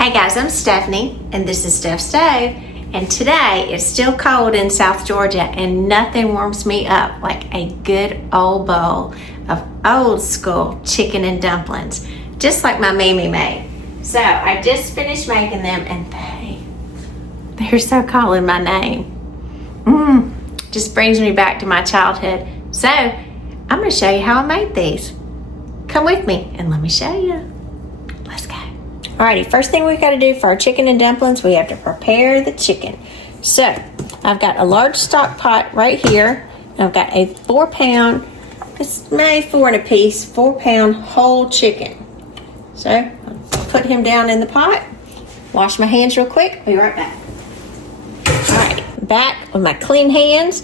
Hey guys, I'm Stephanie and this is Steph Stove, and today it's still cold in South Georgia and nothing warms me up like a good old bowl of old school chicken and dumplings, just like my Mimi made. So I just finished making them and they're so calling my name. Just brings me back to my childhood. So I'm going to show you how I made these. Come with me and let me show you. Let's go. Alrighty, first thing we've got to do for our chicken and dumplings, we have to prepare the chicken. So I've got a large stock pot right here. I've got a 4-pound, it's maybe 4 and a piece, 4-pound whole chicken. So I'll put him down in the pot, wash my hands real quick, be right back. Alright, back with my clean hands.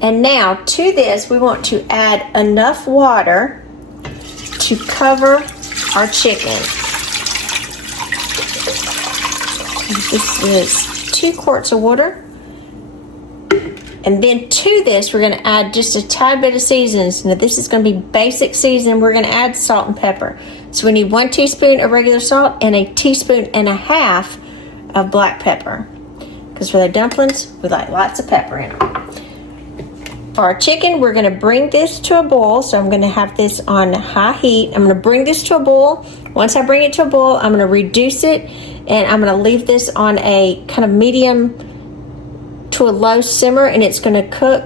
And now to this, we want to add enough water to cover our chicken. This is 2 quarts of water. And then to this, we're going to add just a tad bit of seasonings. Now this is going to be basic seasoning. We're going to add salt and pepper. So we need 1 teaspoon of regular salt and a teaspoon and a half of black pepper. Because for the dumplings, we like lots of pepper in them. For our chicken, we're going to bring this to a boil. So I'm going to have this on high heat. I'm going to bring this to a boil. Once I bring it to a boil, I'm going to reduce it. And I'm going to leave this on a kind of medium to a low simmer. And it's going to cook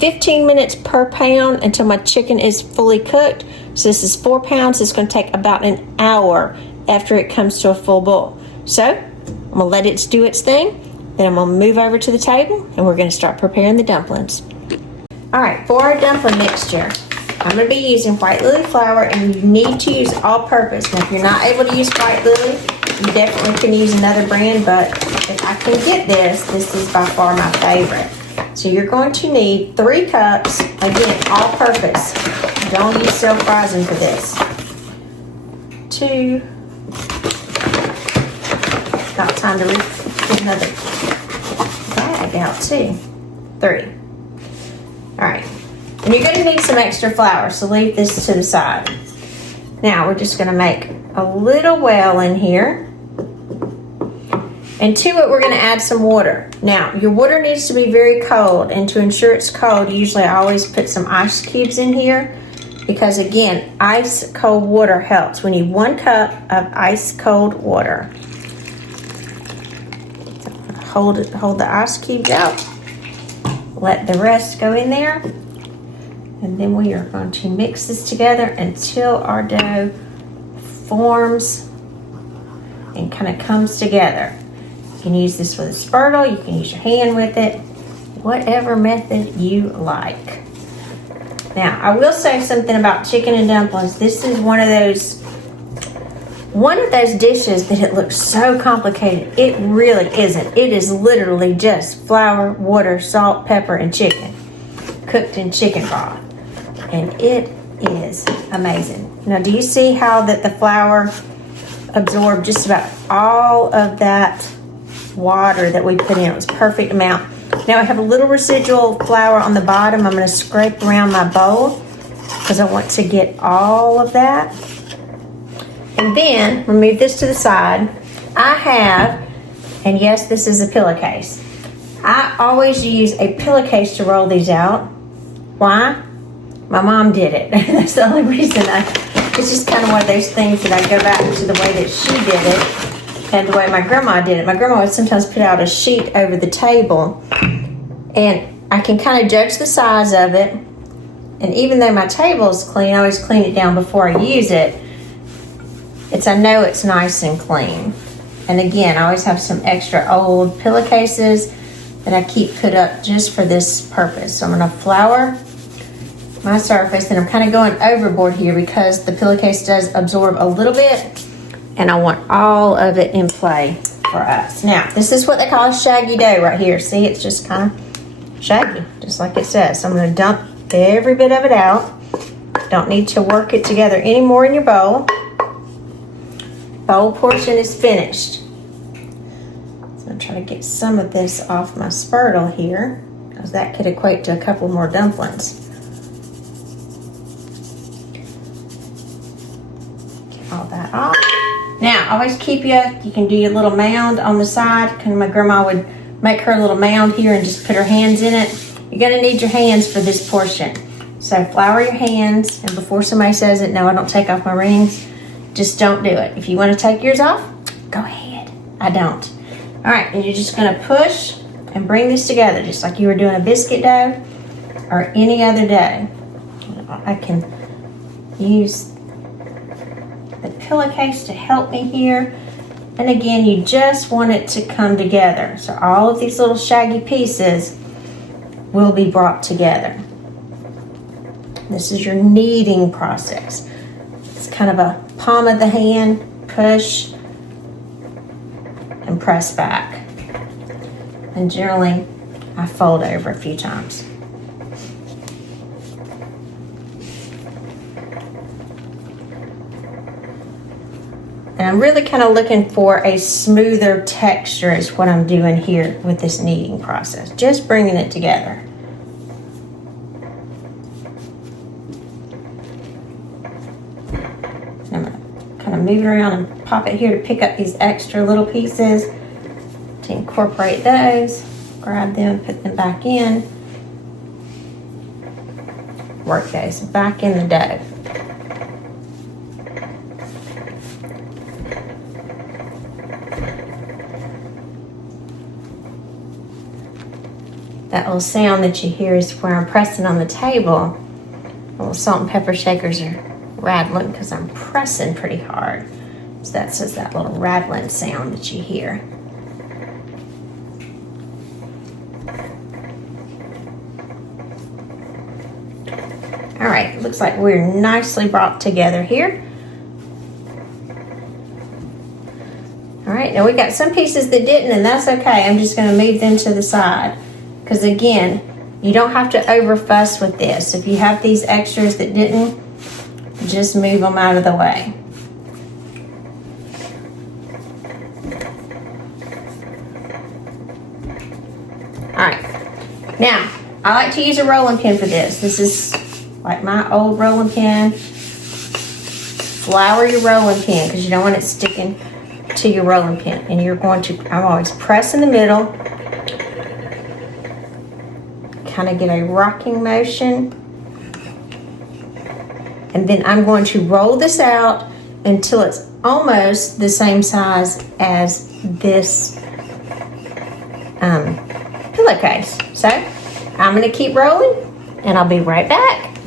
15 minutes per pound until my chicken is fully cooked. So this is 4 pounds. It's going to take about an hour after it comes to a full boil. So I'm going to let it do its thing. Then I'm going to move over to the table and we're going to start preparing the dumplings. Alright, for our dumpling mixture, I'm going to be using white lily flour, and you need to use all-purpose. Now if you're not able to use white lily, you definitely can use another brand, but if I can get this is by far my favorite. So you're going to need 3 cups, again, all-purpose. Don't use self-rising for this. 2, about time to get another bag out too. 3. Alright, and you're going to need some extra flour, so leave this to the side. Now we're just going to make a little well in here. And to it we're going to add some water. Now your water needs to be very cold, and to ensure it's cold, usually I always put some ice cubes in here. Because again, ice cold water helps. We need 1 cup of ice cold water. Hold the ice cubes out. Let the rest go in there. And then we are going to mix this together until our dough forms and kind of comes together. You can use this with a spurtle. You can use your hand with it. Whatever method you like. Now, I will say something about chicken and dumplings. This is one of those dishes that it looks so complicated. It really isn't. It is literally just flour, water, salt, pepper, and chicken cooked in chicken broth. And it is amazing. Now, do you see how that the flour absorbed just about all of that water that we put in? It was a perfect amount. Now I have a little residual flour on the bottom. I'm going to scrape around my bowl because I want to get all of that. And then remove this to the side. I have, and yes, this is a pillowcase. I always use a pillowcase to roll these out. Why? My mom did it. That's the only reason. It's just kind of one of those things that I go back to the way that she did it and the way my grandma did it. My grandma would sometimes put out a sheet over the table, and I can kind of judge the size of it. And even though my table is clean, I always clean it down before I use it. I know it's nice and clean. And again, I always have some extra old pillowcases that I keep put up just for this purpose. So I'm going to flour my surface, and I'm kind of going overboard here because the pillowcase does absorb a little bit, and I want all of it in play for us. Now, this is what they call a shaggy dough right here. See, it's just kind of shaggy, just like it says. So I'm going to dump every bit of it out. Don't need to work it together anymore in your bowl. Bowl portion is finished. So I'm going to try to get some of this off my spurtle here, because that could equate to a couple more dumplings. Get all that off. Now, always you can do your little mound on the side. My grandma would make her little mound here and just put her hands in it. You're gonna need your hands for this portion. So flour your hands, and before somebody says it, no, I don't take off my rings, just don't do it. If you wanna take yours off, go ahead. I don't. All right, and you're just gonna push and bring this together, just like you were doing a biscuit dough or any other dough. I can use the pillowcase to help me here. And again, you just want it to come together. So all of these little shaggy pieces will be brought together. This is your kneading process. It's kind of a palm of the hand, push, and press back. And generally, I fold over a few times. And I'm really kind of looking for a smoother texture is what I'm doing here with this kneading process. Just bringing it together. I'm going to kind of move it around and pop it here to pick up these extra little pieces to incorporate those. Grab them, put them back in. Work those back in the dough. That little sound that you hear is where I'm pressing on the table. Little salt and pepper shakers are rattling because I'm pressing pretty hard. So that's just that little rattling sound that you hear. All right, looks like we're nicely brought together here. All right, now we got some pieces that didn't, and that's okay. I'm just going to move them to the side. Because again, you don't have to over fuss with this. If you have these extras that didn't, just move them out of the way. All right, now I like to use a rolling pin for this. This is like my old rolling pin. Flour your rolling pin because you don't want it sticking to your rolling pin. And you're going to, I'm always press in the middle. Kind of get a rocking motion, and then I'm going to roll this out until it's almost the same size as this pillowcase. So I'm going to keep rolling, and I'll be right back.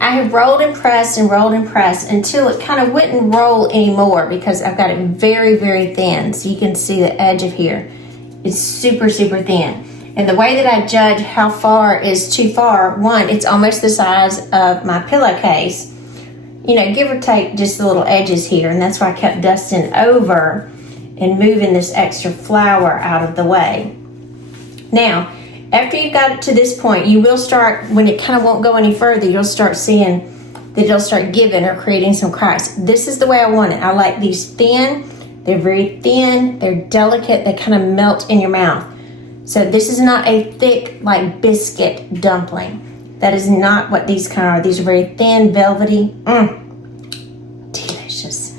I have rolled and pressed until it kind of wouldn't roll anymore because I've got it very, very thin. So you can see the edge of here. It's super, super thin. And the way that I judge how far is too far, one, it's almost the size of my pillowcase. You know, give or take just the little edges here. And that's why I kept dusting over and moving this extra flour out of the way. Now, after you've got it to this point, you will start, when it kind of won't go any further, you'll start seeing that it'll start giving or creating some cracks. This is the way I want it. I like these thin. They're very thin, they're delicate, they kind of melt in your mouth. So this is not a thick, like biscuit dumpling. That is not what these kind of are. These are very thin, velvety. Delicious.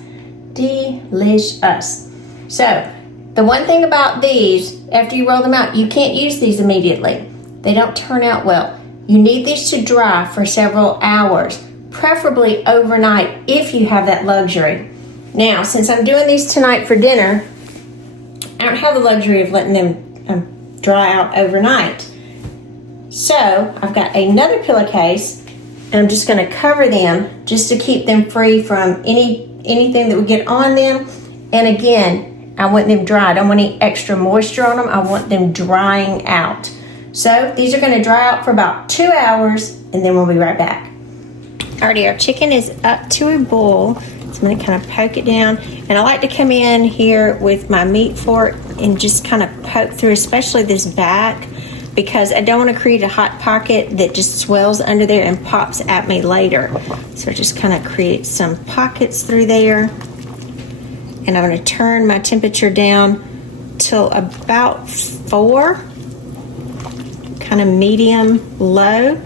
Delicious. So, the one thing about these, after you roll them out, you can't use these immediately. They don't turn out well. You need these to dry for several hours, preferably overnight if you have that luxury. Now, since I'm doing these tonight for dinner, I don't have the luxury of letting them dry out overnight. So, I've got another pillowcase, and I'm just going to cover them just to keep them free from anything that would get on them. And again, I want them dry. I don't want any extra moisture on them. I want them drying out. So, these are going to dry out for about 2 hours, and then we'll be right back. Alrighty, our chicken is up to a boil. So I'm going to kind of poke it down, and I like to come in here with my meat fork and just kind of poke through, especially this back, because I don't want to create a hot pocket that just swells under there and pops at me later. So just kind of create some pockets through there, and I'm going to turn my temperature down till about 4, kind of medium low.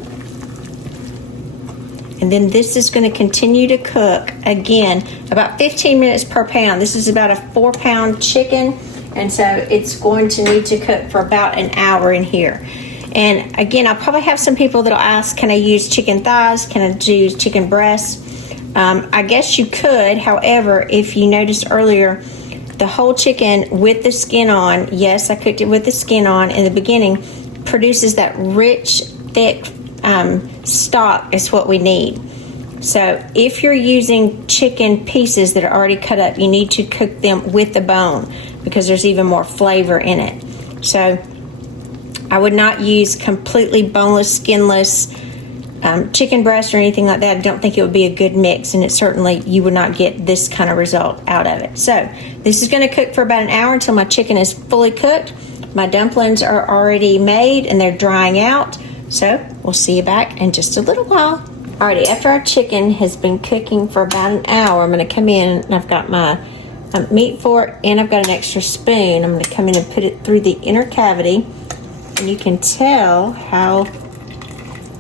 And then this is going to continue to cook, again, about 15 minutes per pound. This is about a 4-pound chicken, and so it's going to need to cook for about an hour in here. And again, I'll probably have some people that'll ask, can I use chicken thighs? Can I use chicken breasts? I guess you could. However, if you noticed earlier, the whole chicken with the skin on, yes, I cooked it with the skin on in the beginning, produces that rich, thick stock is what we need. So if you're using chicken pieces that are already cut up, you need to cook them with the bone because there's even more flavor in it. So I would not use completely boneless, skinless chicken breast or anything like that. I don't think it would be a good mix, and it certainly, you would not get this kind of result out of it. So this is going to cook for about an hour until my chicken is fully cooked. My dumplings are already made and they're drying out. So we'll see you back in just a little while. Alrighty, after our chicken has been cooking for about an hour, I'm going to come in and I've got my meat fork and I've got an extra spoon. I'm going to come in and put it through the inner cavity, and you can tell how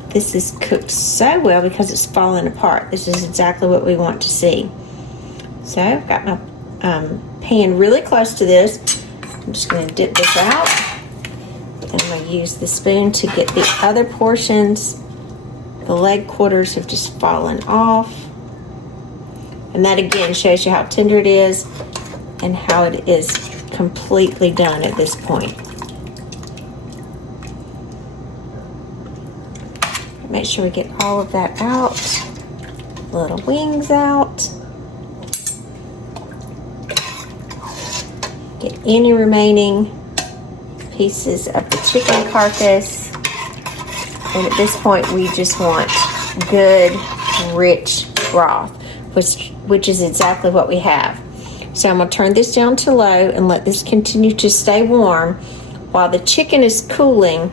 this is cooked so well because it's falling apart. This is exactly what we want to see. So I've got my pan really close to this. I'm just going to dip this out, and I'm going to use the spoon to get the other portions. The leg quarters have just fallen off, and that again shows you how tender it is and how it is completely done at this point. Make sure we get all of that out, little wings out. Get any remaining pieces of the chicken carcass. And at this point, we just want good, rich broth, which is exactly what we have. So I'm going to turn this down to low and let this continue to stay warm while the chicken is cooling.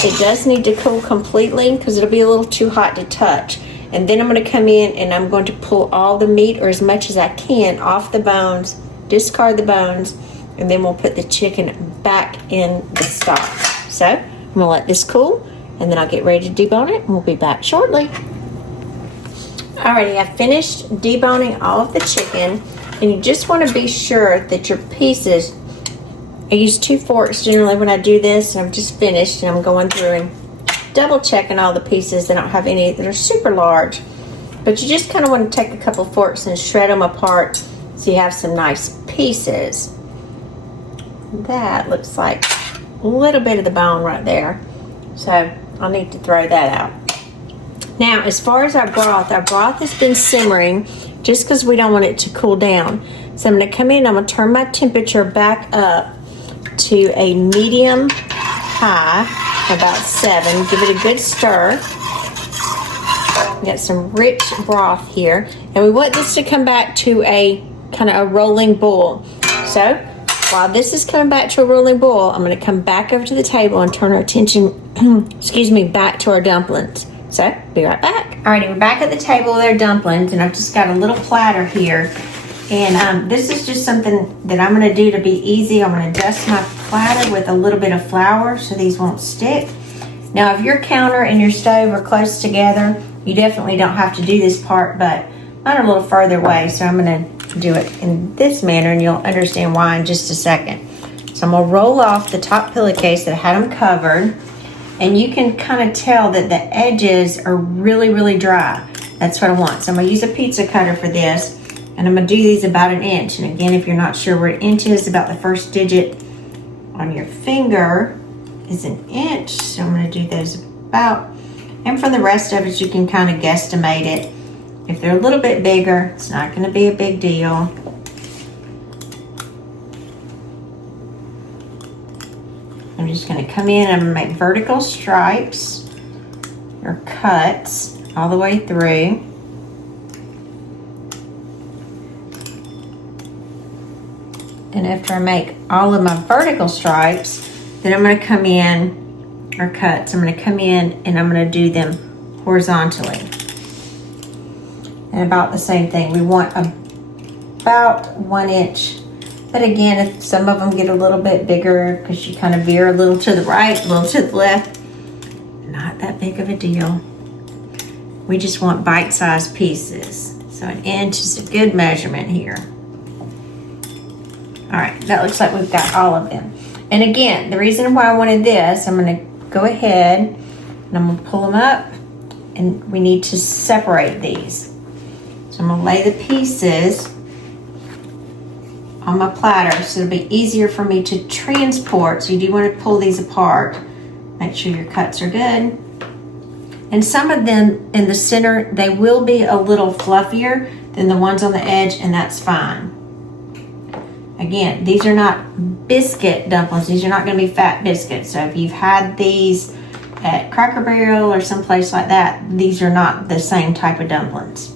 It does need to cool completely because it'll be a little too hot to touch. And then I'm going to come in and I'm going to pull all the meat, or as much as I can, off the bones, discard the bones, and then we'll put the chicken back in the stock. So I'm going to let this cool, and then I'll get ready to debone it, and we'll be back shortly. Alrighty, I finished deboning all of the chicken, and you just want to be sure that your pieces, I use 2 forks generally when I do this, and I'm just finished, and I'm going through and double checking all the pieces. I don't have any that are super large, but you just kind of want to take a couple forks and shred them apart so you have some nice pieces. That looks like a little bit of the bone right there, so I'll need to throw that out. Now, as far as our broth has been simmering just because we don't want it to cool down. So I'm going to come in, I'm going to turn my temperature back up to a medium high, about 7. Give it a good stir. We got some rich broth here, and we want this to come back to a kind of a rolling boil. So while this is coming back to a rolling boil, I'm going to come back over to the table and turn our attention excuse me, back to our dumplings. So be right back. Alrighty, we're back at the table with our dumplings, and I've just got a little platter here. And this is just something that I'm going to do to be easy. I'm going to dust my platter with a little bit of flour so these won't stick. Now, if your counter and your stove are close together, you definitely don't have to do this part, but mine are a little further away, so I'm going to do it in this manner, and you'll understand why in just a second. So I'm going to roll off the top pillowcase that I had them covered, and you can kind of tell that the edges are really, really dry. That's what I want. So I'm going to use a pizza cutter for this. And I'm going to do these about 1 inch. And again, if you're not sure where an inch is, about the first digit on your finger is 1 inch. So I'm going to do those about. And for the rest of it, you can kind of guesstimate it. If they're a little bit bigger, it's not going to be a big deal. I'm just going to come in and make vertical stripes or cuts all the way through. And after I make all of my vertical stripes, then I'm going to come in, or cuts, I'm going to come in and I'm going to do them horizontally. And about the same thing. We want about 1 inch. But again, if some of them get a little bit bigger because you kind of veer a little to the right, a little to the left, not that big of a deal. We just want bite-sized pieces. So 1 inch is a good measurement here. All right, that looks like we've got all of them. And again, the reason why I wanted this, I'm gonna go ahead and I'm gonna pull them up, and we need to separate these. So I'm gonna lay the pieces on my platter so it'll be easier for me to transport. So you do want to pull these apart. Make sure your cuts are good. And some of them in the center, they will be a little fluffier than the ones on the edge, and that's fine. Again, these are not biscuit dumplings. These are not going to be fat biscuits. So if you've had these at Cracker Barrel or someplace like that, these are not the same type of dumplings.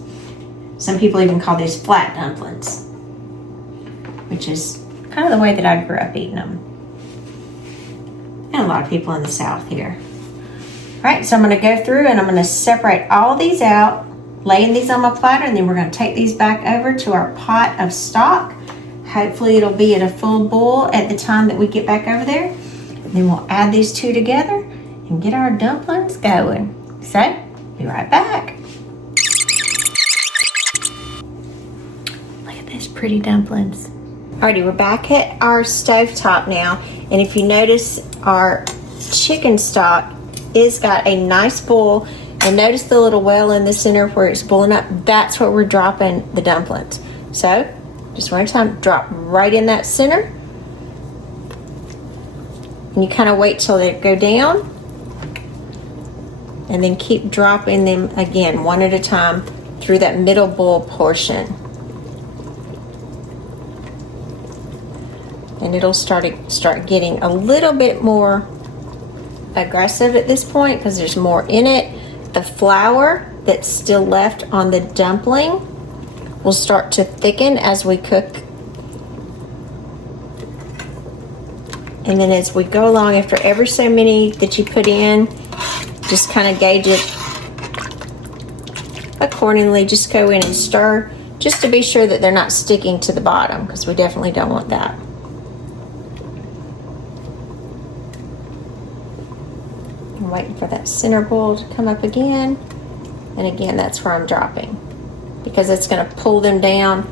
Some people even call these flat dumplings, which is kind of the way that I grew up eating them. And a lot of people in the South here. All right, so I'm going to go through and I'm going to separate all these out, laying these on my platter, and then we're going to take these back over to our pot of stock. Hopefully it'll be at a full boil at the time that we get back over there. And then we'll add these two together and get our dumplings going. So, be right back. Look at these pretty dumplings. Alrighty, we're back at our stovetop now. And if you notice, our chicken stock is got a nice boil. And notice the little well in the center where it's boiling up. That's where we're dropping the dumplings. So, just one time, drop right in that center. And you kind of wait till they go down. And then keep dropping them again, one at a time, through that middle bowl portion. And it'll start getting a little bit more aggressive at this point because there's more in it. The flour that's still left on the dumpling will start to thicken as we cook. And then as we go along, after every so many that you put in, just kind of gauge it accordingly. Just go in and stir just to be sure that they're not sticking to the bottom, because we definitely don't want that. I'm waiting for that center bowl to come up again. And again, that's where I'm dropping, because it's going to pull them down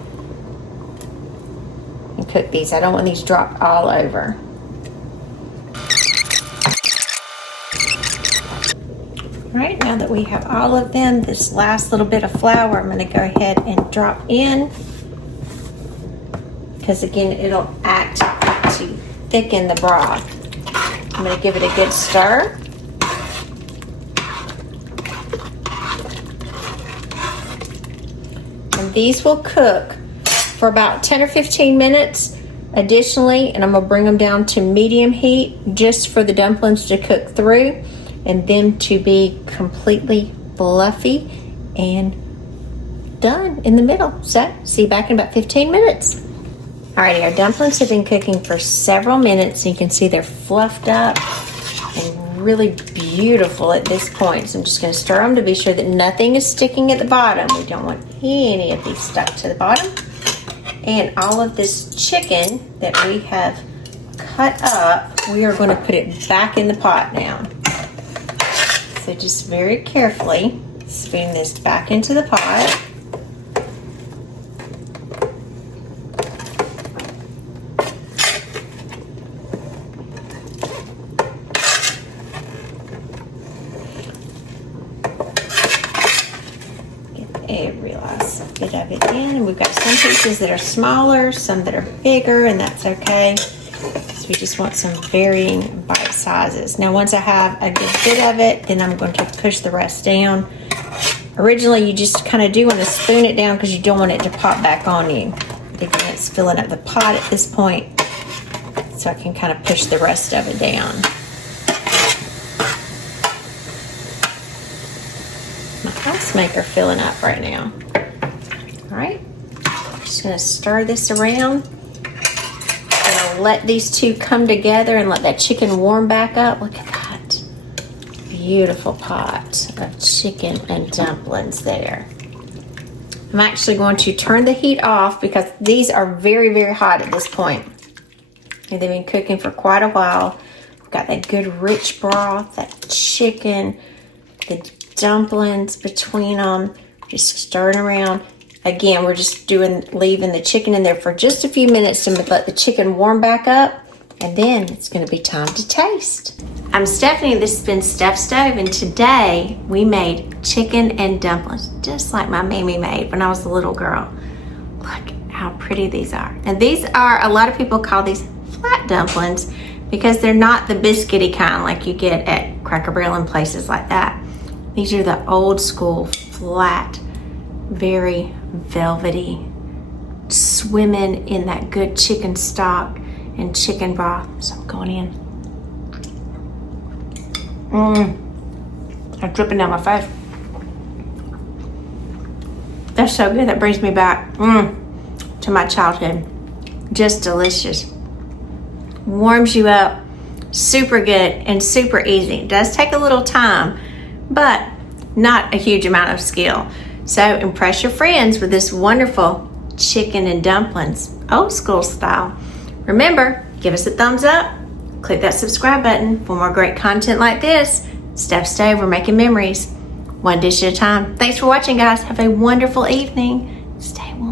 and cook these. I don't want these dropped all over. All right, now that we have all of them, this last little bit of flour, I'm going to go ahead and drop in, because again, it'll act to thicken the broth. I'm going to give it a good stir. And these will cook for about 10 or 15 minutes additionally, and I'm going to bring them down to medium heat just for the dumplings to cook through and them to be completely fluffy and done in the middle. So, see you back in about 15 minutes. Alrighty, our dumplings have been cooking for several minutes, and you can see they're fluffed up and really beautiful at this point. So I'm just going to stir them to be sure that nothing is sticking at the bottom. We don't want any of these stuck to the bottom. And all of this chicken that we have cut up, we are going to put it back in the pot now. So just very carefully spoon this back into the pot. Every last bit of it in, and we've got some pieces that are smaller, some that are bigger, and that's okay. So we just want some varying bite sizes. Now once I have a good bit of it, then I'm going to push the rest down. Originally you just kind of do want to spoon it down because you don't want it to pop back on you. Again, it's filling up the pot at this point, so I can kind of push the rest of it down. Ice maker filling up right now. All right, just gonna stir this around. Gonna let these two come together and let that chicken warm back up. Look at that beautiful pot of chicken and dumplings there. I'm actually going to turn the heat off because these are very, very hot at this point. And they've been cooking for quite a while. We've got that good rich broth, that chicken, the dumplings between them, just stirring around. Again, we're just leaving the chicken in there for just a few minutes to let the chicken warm back up, and then it's gonna be time to taste. I'm Stephanie, this has been Steph's Stove, and today we made chicken and dumplings, just like my mammy made when I was a little girl. Look how pretty these are. And these are, a lot of people call these flat dumplings because they're not the biscuity kind like you get at Cracker Barrel and places like that. These are the old school, flat, very velvety, swimming in that good chicken stock and chicken broth. So I'm going in. They're dripping down my face. They're so good. That brings me back to my childhood. Just delicious. Warms you up. Super good and super easy. It does take a little time, but not a huge amount of skill. So impress your friends with this wonderful chicken and dumplings, old school style. Remember, give us a thumbs up. Click that subscribe button for more great content like this. Steph's Stove, we're making memories, one dish at a time. Thanks for watching, guys. Have a wonderful evening. Stay warm.